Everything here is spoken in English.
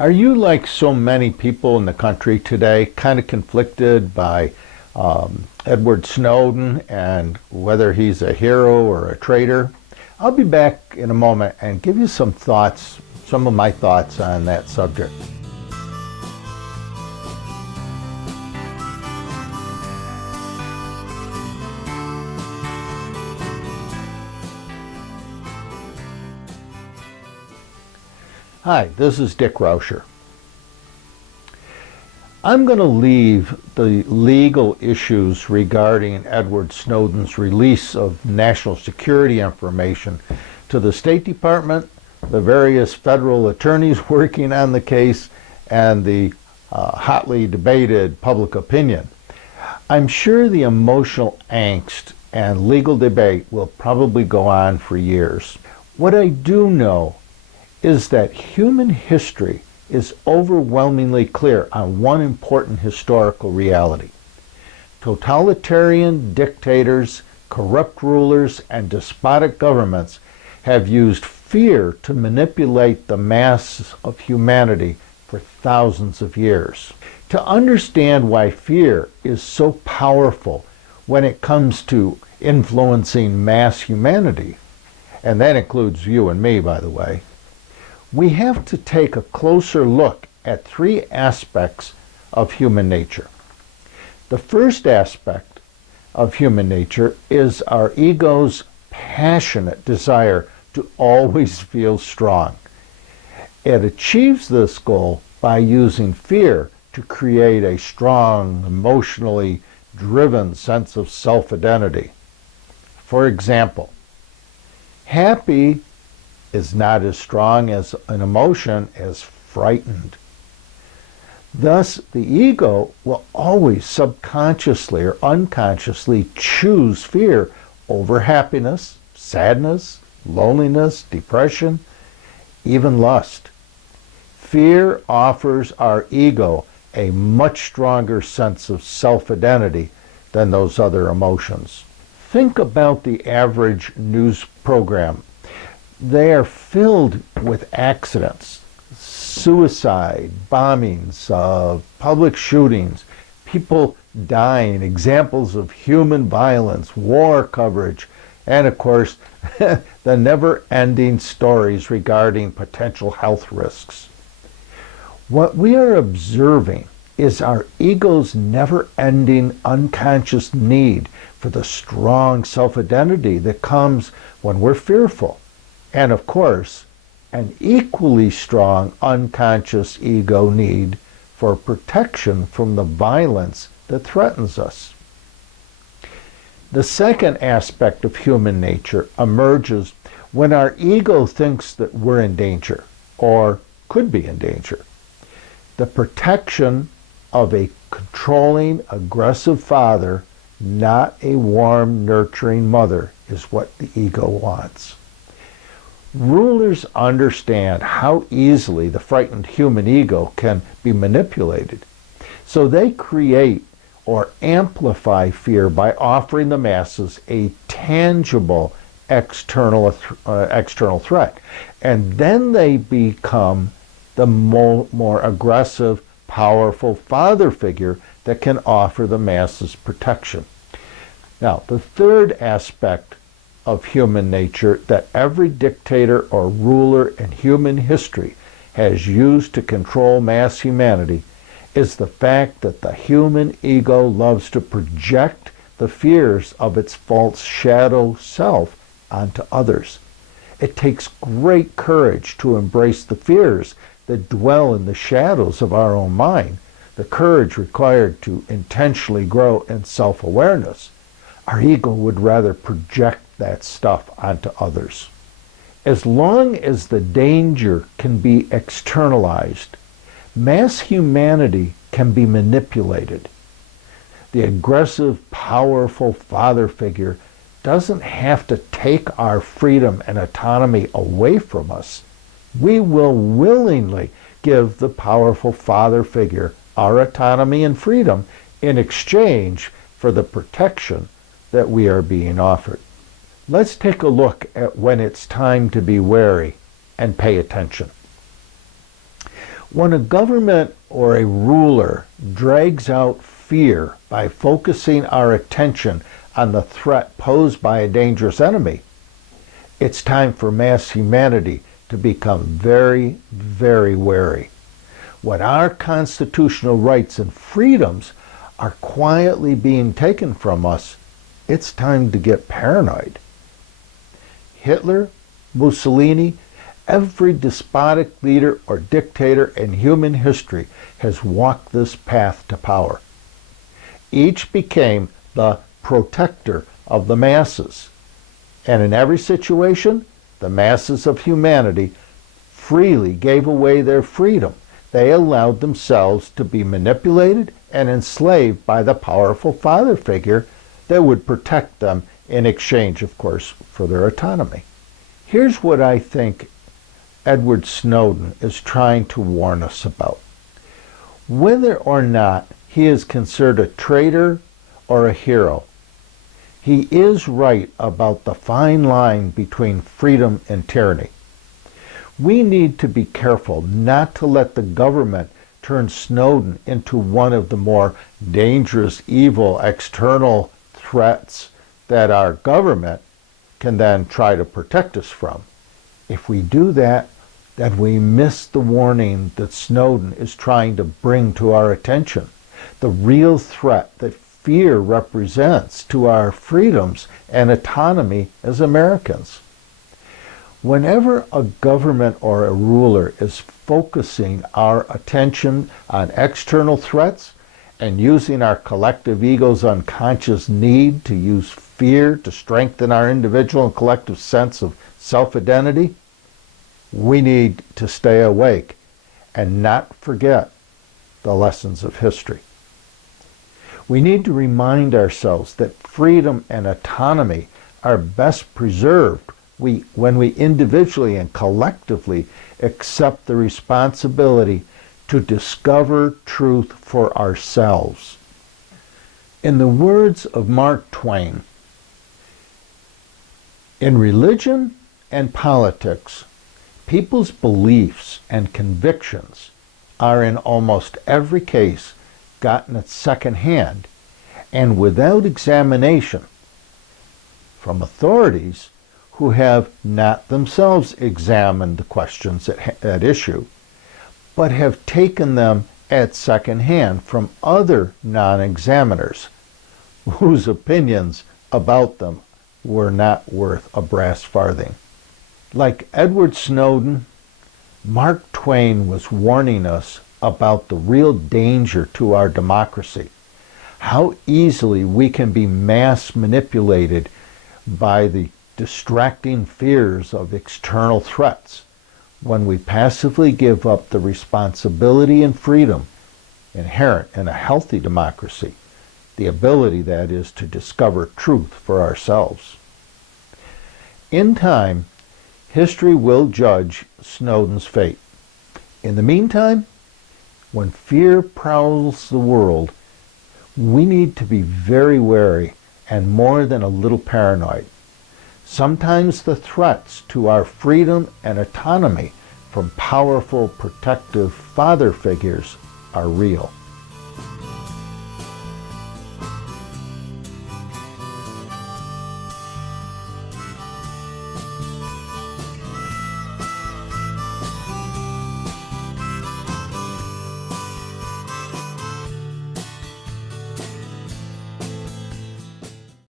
Are you, like so many people in the country today, kind of conflicted by Edward Snowden and whether he's a hero or a traitor? I'll be back in a moment and give you some thoughts, some of my thoughts on that subject. Hi, this is Dick Rauscher. I'm going to leave the legal issues regarding Edward Snowden's release of national security information to the State Department, the various federal attorneys working on the case, and the hotly debated public opinion. I'm sure the emotional angst and legal debate will probably go on for years. What I do know is that human history is overwhelmingly clear on one important historical reality. Totalitarian dictators, corrupt rulers, and despotic governments have used fear to manipulate the masses of humanity for thousands of years. To understand why fear is so powerful when it comes to influencing mass humanity, and that includes you and me, by the way, we have to take a closer look at three aspects of human nature. The first aspect of human nature is our ego's passionate desire to always feel strong. It achieves this goal by using fear to create a strong, emotionally driven sense of self-identity. For example, happy is not as strong as an emotion as frightened. Thus, the ego will always subconsciously or unconsciously choose fear over happiness, sadness, loneliness, depression, even lust. Fear offers our ego a much stronger sense of self-identity than those other emotions. Think about the average news program. They are filled with accidents, suicide, bombings, public shootings, people dying, examples of human violence, war coverage, and of course, the never-ending stories regarding potential health risks. What we are observing is our ego's never-ending unconscious need for the strong self-identity that comes when we're fearful. And of course, an equally strong unconscious ego need for protection from the violence that threatens us. The second aspect of human nature emerges when our ego thinks that we're in danger, or could be in danger. The protection of a controlling, aggressive father, not a warm, nurturing mother, is what the ego wants. Rulers understand how easily the frightened human ego can be manipulated, so they create or amplify fear by offering the masses a tangible external threat, and then they become the more aggressive, powerful father figure that can offer the masses protection. Now, the third aspect of human nature that every dictator or ruler in human history has used to control mass humanity is the fact that the human ego loves to project the fears of its false shadow self onto others. It takes great courage to embrace the fears that dwell in the shadows of our own mind, the courage required to intentionally grow in self-awareness. Our ego would rather project that stuff onto others. As long as the danger can be externalized, mass humanity can be manipulated. The aggressive, powerful father figure doesn't have to take our freedom and autonomy away from us. We will willingly give the powerful father figure our autonomy and freedom in exchange for the protection that we are being offered. Let's take a look at when it's time to be wary and pay attention. When a government or a ruler drags out fear by focusing our attention on the threat posed by a dangerous enemy, it's time for mass humanity to become very, very wary. When our constitutional rights and freedoms are quietly being taken from us, it's time to get paranoid. Hitler, Mussolini, every despotic leader or dictator in human history has walked this path to power. Each became the protector of the masses. And in every situation, the masses of humanity freely gave away their freedom. They allowed themselves to be manipulated and enslaved by the powerful father figure that would protect them in exchange, of course, for their autonomy. Here's what I think Edward Snowden is trying to warn us about. Whether or not he is considered a traitor or a hero, he is right about the fine line between freedom and tyranny. We need to be careful not to let the government turn Snowden into one of the more dangerous, evil, external threats that our government can then try to protect us from. If we do that, then we miss the warning that Snowden is trying to bring to our attention. The real threat that fear represents to our freedoms and autonomy as Americans. Whenever a government or a ruler is focusing our attention on external threats and using our collective ego's unconscious need to use fear to strengthen our individual and collective sense of self-identity, we need to stay awake and not forget the lessons of history. We need to remind ourselves that freedom and autonomy are best preserved when we individually and collectively accept the responsibility to discover truth for ourselves. In the words of Mark Twain, in religion and politics, people's beliefs and convictions are in almost every case gotten at second hand and without examination from authorities who have not themselves examined the questions at issue, but have taken them at second hand from other non-examiners whose opinions about them were not worth a brass farthing. Like Edward Snowden, Mark Twain was warning us about the real danger to our democracy, how easily we can be mass manipulated by the distracting fears of external threats when we passively give up the responsibility and freedom inherent in a healthy democracy, the ability, that is, to discover truth for ourselves. In time, history will judge Snowden's fate. In the meantime, when fear prowls the world, we need to be very wary and more than a little paranoid. Sometimes the threats to our freedom and autonomy from powerful, protective father figures are real.